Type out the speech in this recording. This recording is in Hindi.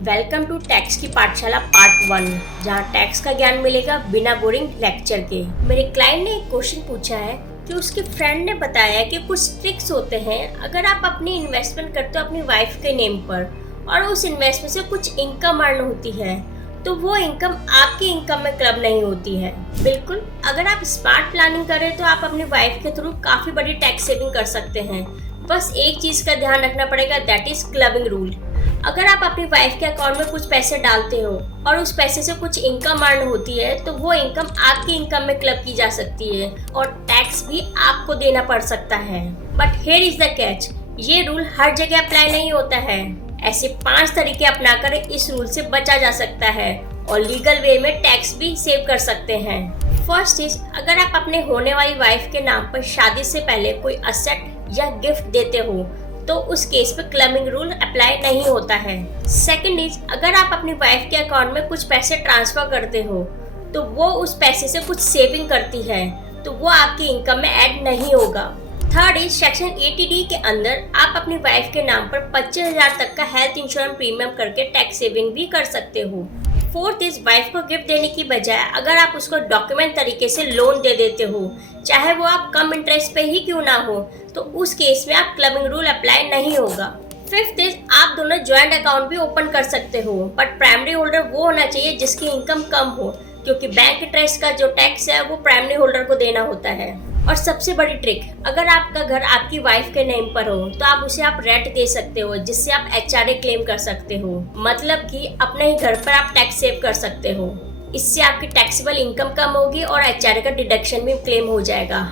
वेलकम टू टैक्स की पाठशाला पार्ट 1, जहां टैक्स का ज्ञान मिलेगा बिना बोरिंग लेक्चर के। मेरे क्लाइंट ने एक क्वेश्चन पूछा है कि उसके फ्रेंड ने बताया कि कुछ ट्रिक्स होते हैं अगर आप अपनी इन्वेस्टमेंट करते हो अपनी वाइफ के नेम पर और उस इन्वेस्टमेंट से कुछ इनकम अर्न होती है तो वो इनकम आपकी इनकम में क्लब नहीं होती है। बिल्कुल, अगर आप स्मार्ट प्लानिंग करें तो आप अपनी वाइफ के थ्रू काफ़ी बड़ी टैक्स सेविंग कर सकते हैं। बस एक चीज़ का ध्यान रखना पड़ेगा, दैट इज़ क्लबिंग रूल। अगर आप अपनी वाइफ के अकाउंट में कुछ पैसे डालते हो और उस पैसे से कुछ इनकम अर्न होती है तो वो इनकम आपकी इनकम में क्लब की जा सकती है और टैक्स भी आपको देना पड़ सकता है। But here is the catch, ये रूल हर जगह अप्लाई नहीं होता है। ऐसे 5 तरीके अपनाकर इस रूल से बचा जा सकता है और लीगल वे में टैक्स भी सेव कर सकते हैं। फर्स्ट इज, अगर आप अपने होने वाली वाइफ के नाम पर शादी से पहले कोई असेट या गिफ्ट देते हो तो उस केस पे क्लबिंग रूल अप्लाई नहीं होता है। सेकंड इज, अगर आप अपनी वाइफ के अकाउंट में कुछ पैसे ट्रांसफर करते हो तो वो उस पैसे से कुछ सेविंग करती है तो वो आपकी इनकम में ऐड नहीं होगा। थर्ड इज, सेक्शन 80D के अंदर आप अपनी वाइफ के नाम पर 25,000 तक का हेल्थ इंश्योरेंस प्रीमियम करके टैक्स सेविंग भी कर सकते हो। फोर्थ इज, वाइफ को गिफ्ट देने की बजाय अगर आप उसको डॉक्यूमेंट तरीके से लोन दे देते हो, चाहे वो आप कम इंटरेस्ट पे ही क्यों ना हो, तो उस केस में आप क्लबिंग रूल अप्लाई नहीं होगा। फिफ्थ इज, आप दोनों ज्वाइंट अकाउंट भी ओपन कर सकते हो, बट प्राइमरी होल्डर वो होना चाहिए जिसकी इनकम कम हो, क्योंकि बैंक इंटरेस्ट का जो टैक्स है वो प्राइमरी होल्डर को देना होता है। और सबसे बड़ी ट्रिक, अगर आपका घर आपकी वाइफ के नेम पर हो तो आप उसे आप रेंट दे सकते हो, जिससे आप HRA क्लेम कर सकते हो, मतलब कि अपने ही घर पर आप टैक्स सेव कर सकते हो। इससे आपकी टैक्सेबल इनकम कम होगी और HRA का डिडक्शन भी क्लेम हो जाएगा।